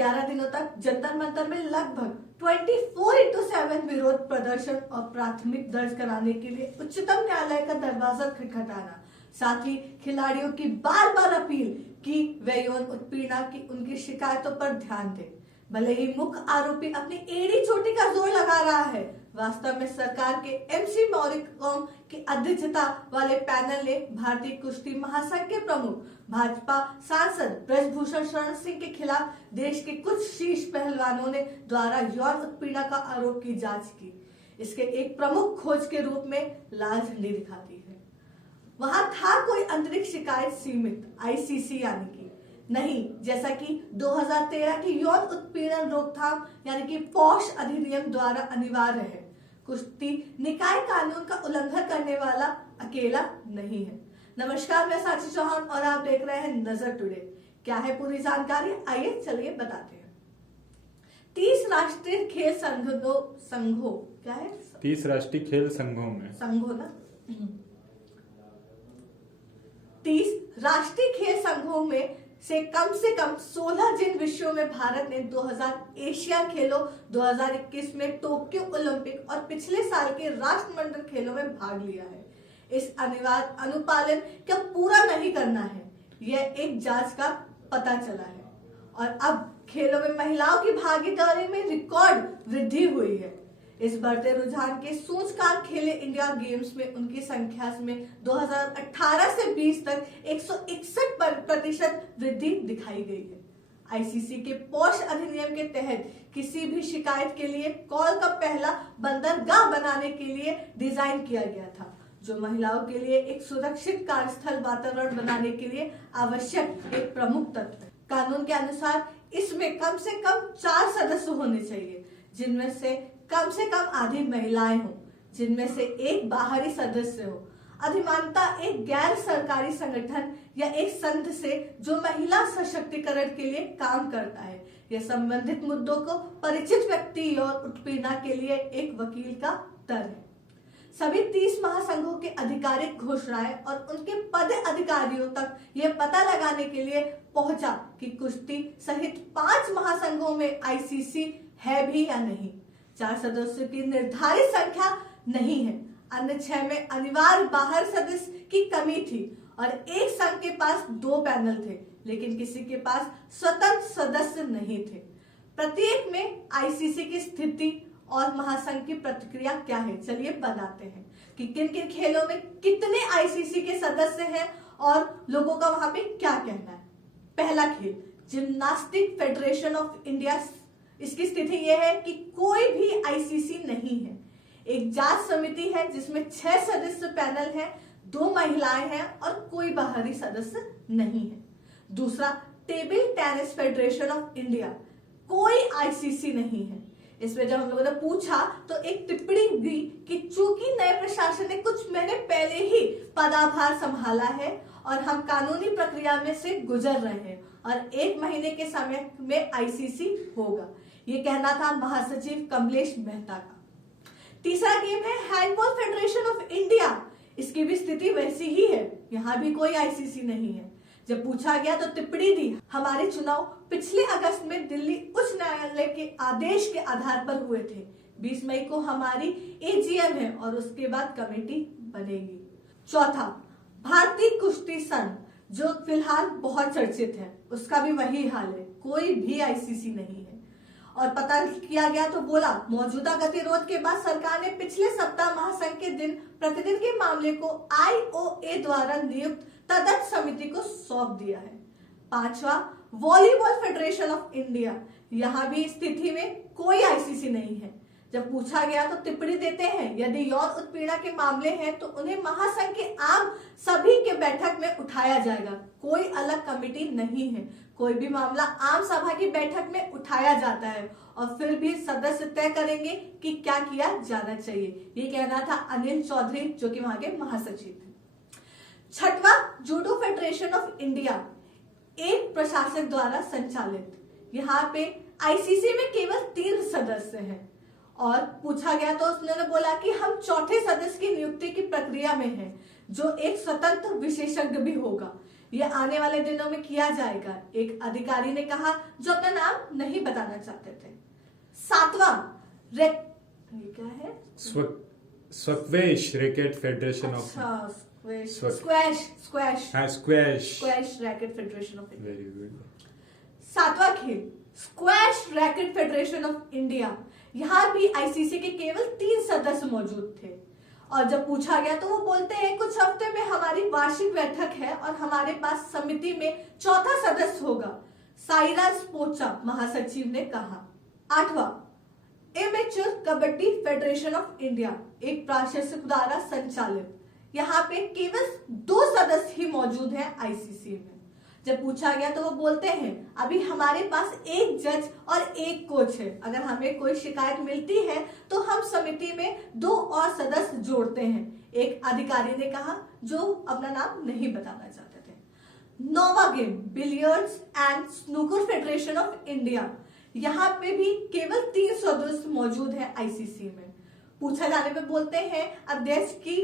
11 दिनों तक जंतर मंतर में लगभग 24x7 विरोध प्रदर्शन और प्राथमिक दर्ज कराने के लिए उच्चतम न्यायालय का दरवाजा खटखटाना, साथ ही खिलाड़ियों की बार बार अपील की वे यौन उत्पीड़न की उनकी शिकायतों पर ध्यान दें। भले ही मुख्य आरोपी अपनी एड़ी चोटी का जोर लगा रहा है, वास्तव में सरकार के एमसी मौर्यकॉम की अध्यक्षता वाले पैनल ने भारतीय कुश्ती महासंघ के प्रमुख भाजपा सांसद ब्रजभूषण शरण सिंह के खिलाफ देश के कुछ शीर्ष पहलवानों ने द्वारा यौन उत्पीड़न का आरोप की जांच की। इसके एक प्रमुख खोज के रूप में लाल झंडी दिखाती है। वहां था कोई अंतरिक्ष शिकायत सीमित आईसीसी यानी कि नहीं, जैसा कि 2013 की यौन उत्पीड़न रोकथाम यानी कि पॉश अधिनियम द्वारा अनिवार्य है। कुश्ती निकाय कानून का उल्लंघन करने वाला अकेला नहीं है। नमस्कार, मैं साक्षी चौहान और आप देख रहे हैं नजर टुडे। क्या है पूरी जानकारी, आइए चलिए बताते हैं। 30 राष्ट्रीय खेल संघों क्या है 30 राष्ट्रीय खेल संघों में संघों ना 30 राष्ट्रीय खेल संघों में से कम 16 जिन विषयों में भारत ने 2000 एशिया खेलों 2021 में टोक्यो ओलंपिक और पिछले साल के राष्ट्रमंडल खेलों में भाग लिया है, इस अनिवार्य अनुपालन का पूरा नहीं करना है, यह एक जांच का पता चला है। और अब खेलों में महिलाओं की भागीदारी में रिकॉर्ड वृद्धि हुई है। इस बढ़ते रुझान के सूचकांक खेले इंडिया गेम्स में उनकी संख्या में 2018 से 20 तक 161% वृद्धि दिखाई गई है। आईसीसी के पॉश अधिनियम के तहत किसी भी शिकायत के लिए कॉल का पहला बंदरगाह बनाने के लिए डिजाइन किया गया था, जो महिलाओं के लिए एक सुरक्षित कार्यस्थल वातावरण बनाने के लिए आवश्यक एक प्रमुख तत्व है। कानून के अनुसार इसमें कम से कम 4 सदस्य होने चाहिए, जिनमें से कम आधी महिलाएं हों, जिनमें से एक बाहरी सदस्य हो। अधिमानता एक गैर सरकारी संगठन या एक संघ से जो महिला सशक्तिकरण के लिए काम करता है या संबंधित मुद्दों को परिचित व्यक्ति और उत्पीड़न के लिए एक वकील का तर है। सभी 30 महासंघों के आधिकारिक घोषणाएं और उनके पद अधिकारियों तक यह पता लगाने के लिए पहुंचा कि कुश्ती सहित 5 महासंघों में आईसीसी है भी या नहीं। 4 सदस्यों की निर्धारित संख्या नहीं है, अन्य 6 में अनिवार्य बाहर सदस्य की कमी थी और एक संघ के पास 2 पैनल थे, लेकिन किसी के पास स्वतंत्र सदस्य नहीं थे। प्रत्येक में आईसीसी की स्थिति और महासंघ की प्रतिक्रिया क्या है, चलिए बताते हैं कि किन किन खेलों में कितने आईसीसी के सदस्य हैं और लोगों का वहां पे क्या कहना है। पहला खेल जिम्नास्टिक फेडरेशन ऑफ इंडिया, इसकी स्थिति यह है कि कोई भी आईसीसी नहीं है। एक जांच समिति है जिसमें 6 सदस्य पैनल है, 2 महिलाएं हैं और कोई बाहरी सदस्य नहीं है। दूसरा table tennis federation of India, कोई आईसीसी नहीं है। इसमें जब हम लोगों ने पूछा तो एक टिप्पणी दी कि चूंकि नए प्रशासन ने कुछ महीने पहले ही पदभार संभाला है और हम कानूनी प्रक्रिया में से गुजर रहे हैं और 1 महीने के समय में आईसीसी होगा, ये कहना था महासचिव कमलेश मेहता का। तीसरा गेम है हैंडबॉल फेडरेशन ऑफ इंडिया, इसकी भी स्थिति वैसी ही है, यहाँ भी कोई आईसीसी नहीं है। जब पूछा गया तो टिप्पणी दी, हमारे चुनाव पिछले अगस्त में दिल्ली उच्च न्यायालय के आदेश के आधार पर हुए थे। 20 मई को हमारी एजीएम है और उसके बाद कमेटी बनेगी। चौथा भारतीय कुश्ती संघ, जो फिलहाल बहुत चर्चित है, उसका भी वही हाल है, कोई भी आईसीसी नहीं है। और पता किया गया तो बोला मौजूदा गतिरोध के बाद सरकार ने पिछले सप्ताह महासंघ के दिन प्रतिदिन के मामले को आईओए द्वारा नियुक्त तदर्थ समिति को सौंप दिया है। 5वां वॉलीबॉल फेडरेशन ऑफ इंडिया, यहाँ भी स्थिति में कोई आईसीसी नहीं है। जब पूछा गया तो टिप्पणी देते हैं यदि यौन उत्पीड़न के मामले हैं तो उन्हें महासंघ के आम सभी के बैठक में उठाया जाएगा, कोई अलग कमेटी नहीं है। कोई भी मामला आम सभा की बैठक में उठाया जाता है और फिर भी सदस्य तय करेंगे कि क्या किया जाना चाहिए, ये कहना था अनिल चौधरी, जो कि वहां के महासचिव थे। 6वां जूडो फेडरेशन ऑफ इंडिया, एक प्रशासक द्वारा संचालित, यहाँ पे आईसीसी में केवल 3 सदस्य हैं। और पूछा गया तो उसने बोला कि हम 4थे सदस्य की नियुक्ति की प्रक्रिया में हैं, जो एक स्वतंत्र विशेषज्ञ भी होगा। ये आने वाले दिनों में किया जाएगा, एक अधिकारी ने कहा जो अपना नाम नहीं बताना चाहते थे। 7वां ये क्या है? Squash racket federation of squash racket federation of India. Very good. 7वां खेल squash racket federation of India. यहाँ भी आईसीसी के केवल 3 सदस्य मौजूद थे और जब पूछा गया तो वो बोलते हैं कुछ हफ्ते में हमारी वार्षिक बैठक है और हमारे पास समिति में 4था सदस्य होगा, साइराज पोचा महासचिव ने कहा। 8वां amateur kabaddi federation of India, एक प्रशासक द्वारा संचालित। यहाँ पे केवल 2 सदस्य ही मौजूद हैं आईसीसी में। जब पूछा गया तो वो बोलते हैं अभी हमारे पास 1 जज और 1 कोच है, अगर हमें कोई शिकायत मिलती है तो हम समिति में 2 और सदस्य जोड़ते हैं, एक अधिकारी ने कहा जो अपना नाम नहीं बताना चाहते थे। 9वां game billiards and snooker federation of India. यहाँ पे भी केवल 3 सदस्य मौजूद है आईसीसी में। पूछा जाने पे बोलते हैं अध्यक्ष की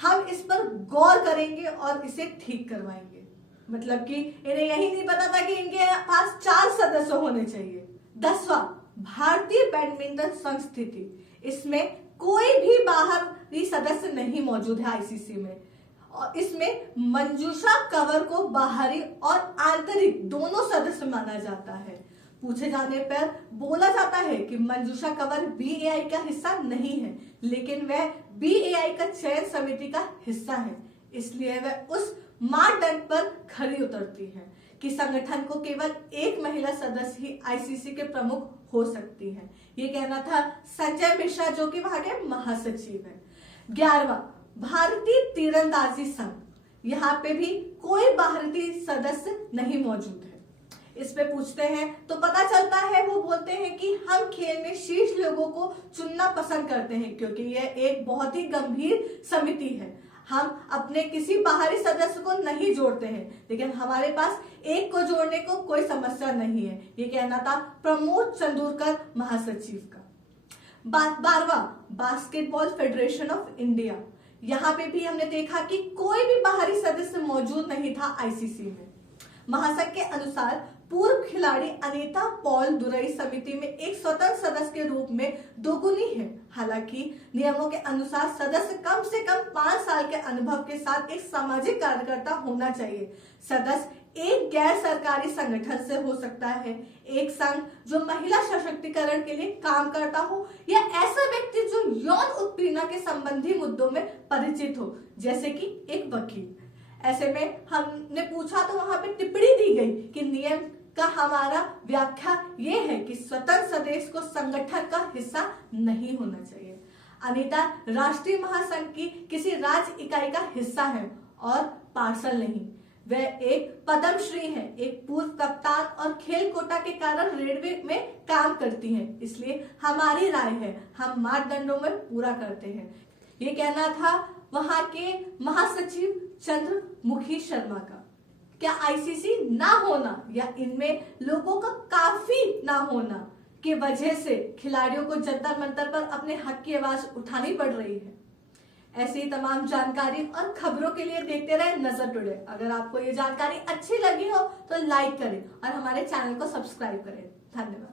हम इस पर गौर करेंगे और इसे ठीक करवाएंगे। मतलब कि इन्हें यही नहीं पता था कि इनके पास 4 सदस्य होने चाहिए। 10वां भारतीय बैडमिंटन संघ स्थिति, इसमें कोई भी बाहरी सदस्य नहीं मौजूद है आईसीसी में और इसमें मंजूषा कंवर को बाहरी और आंतरिक दोनों सदस्य माना जाता है। पूछे जाने पर बोला जाता है कि मंजूषा कंवर बीएआई का हिस्सा नहीं है, लेकिन वह बीएआई का चयन समिति का हिस्सा है, इसलिए वह उस मानदंड पर खरी उतरती है कि संगठन को केवल 1 महिला सदस्य ही आईसीसी के प्रमुख हो सकती है। ये कहना था संजय मिश्रा जो कि वहां के महासचिव हैं। 11वां भारतीय तीरंदाजी संघ, यहाँ पे भी कोई भारतीय सदस्य नहीं मौजूद है। इस पे पूछते हैं तो पता चलता है वो बोलते हैं कि हम खेल में शीर्ष लोगों को चुनना पसंद करते हैं क्योंकि यह एक बहुत ही गंभीर समिति है। हम अपने किसी बाहरी सदस्य को नहीं जोड़ते हैं, लेकिन हमारे पास 1 को जोड़ने को कोई समस्या नहीं है, ये कहना था प्रमोद चंदूरकर महासचिव का। 12वां बास्केटबॉल फेडरेशन ऑफ इंडिया, यहाँ पे भी हमने देखा कि कोई भी बाहरी सदस्य मौजूद नहीं था आईसीसी में। महासंघ के अनुसार पूर्व खिलाड़ी अनीता पॉल दुरई समिति में एक स्वतंत्र सदस्य के रूप में दोगुनी है। हालांकि नियमों के अनुसार सदस्य कम से कम 5 साल के अनुभव के साथ एक सामाजिक कार्यकर्ता होना चाहिए। सदस्य एक गैर सरकारी संगठन से हो सकता है, एक संघ जो महिला सशक्तिकरण के लिए काम करता हो या ऐसा व्यक्ति जो यौन उत्पीड़न के संबंधी मुद्दों में परिचित हो, जैसे कि एक वकील। ऐसे में हमने पूछा तो वहां पे टिप्पणी दी गई कि नियम का हमारा व्याख्या ये है कि स्वतंत्र सदस्य को संगठन का हिस्सा नहीं होना चाहिए। अनीता राष्ट्रीय महासंघ की किसी राज्य इकाई का हिस्सा है और पार्षद नहीं। वह एक पद्मश्री है, एक पूर्व कप्तान और खेल कोटा के कारण रेलवे में काम करती हैं, इसलिए हमारी राय है हम मानदंडों में पूरा करते हैं। ये कहना था वहां के महासचिव चंद्रमुखी शर्मा का। क्या आईसीसी ना होना या इनमें लोगों का काफी ना होना की वजह से खिलाड़ियों को जंतर मंतर पर अपने हक की आवाज उठानी पड़ रही है? ऐसी ही तमाम जानकारी और खबरों के लिए देखते रहे नजर टुडे। अगर आपको ये जानकारी अच्छी लगी हो तो लाइक करें और हमारे चैनल को सब्सक्राइब करें। धन्यवाद।